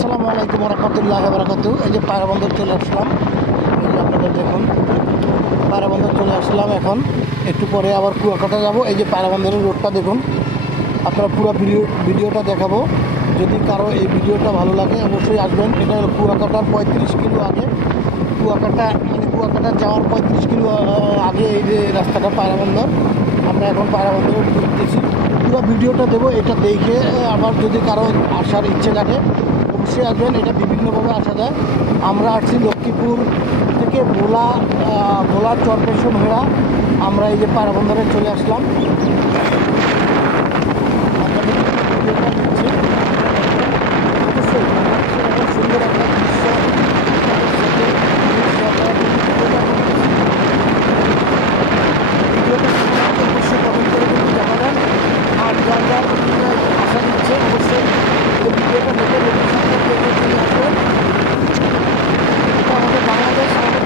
আসসালামু আলাইকুম রহমতুল্লাহ বারাকাতু। এই যে পায়রা বন্দর চলে আসলাম, এই যে আপনাদের দেখুন পায়রা বন্দর চলে আসলাম। এখন একটু পরে আবার কুয়াকাটা যাব। এই যে পায়রা বন্দরের রোডটা দেখুন, আপনারা পুরো ভিডিওটা দেখাবো। যদি কারো এই ভিডিওটা ভালো লাগে অবশ্যই আসবেন। এটা কুয়াকাটার 35 কিলো আগে, কুয়াকাটা যাওয়ার 35 কিলো আগে এই যে রাস্তাটা পায়রা বন্দর। আমরা এখন পায়রা বন্দরে ঢুকতেছি, পুরো ভিডিওটা দেবো। এটা দেখে আবার যদি কারো আসার ইচ্ছে থাকে অবশ্যই আসবেন। এটা বিভিন্নভাবে আসা যায়। আমরা আসছি লক্ষ্মীপুর থেকে ভোলার চরপেশন হয়ে আমরা এই যে পায়রা বন্দরে চলে আসলাম। আপনাদের ভিডিওটা দিচ্ছি, অবশ্যই এরকম সুন্দর একটা দৃশ্য ভিডিওটা অবশ্যই কমেন্ট করে কিন্তু জানাবেন। আর যার যার আশা দিচ্ছে অবশ্যই এই ভিডিওটা দেখে লোকেশনটা দেখে চলে আসবেন। এটা আমাদের বাংলাদেশ, আমাদের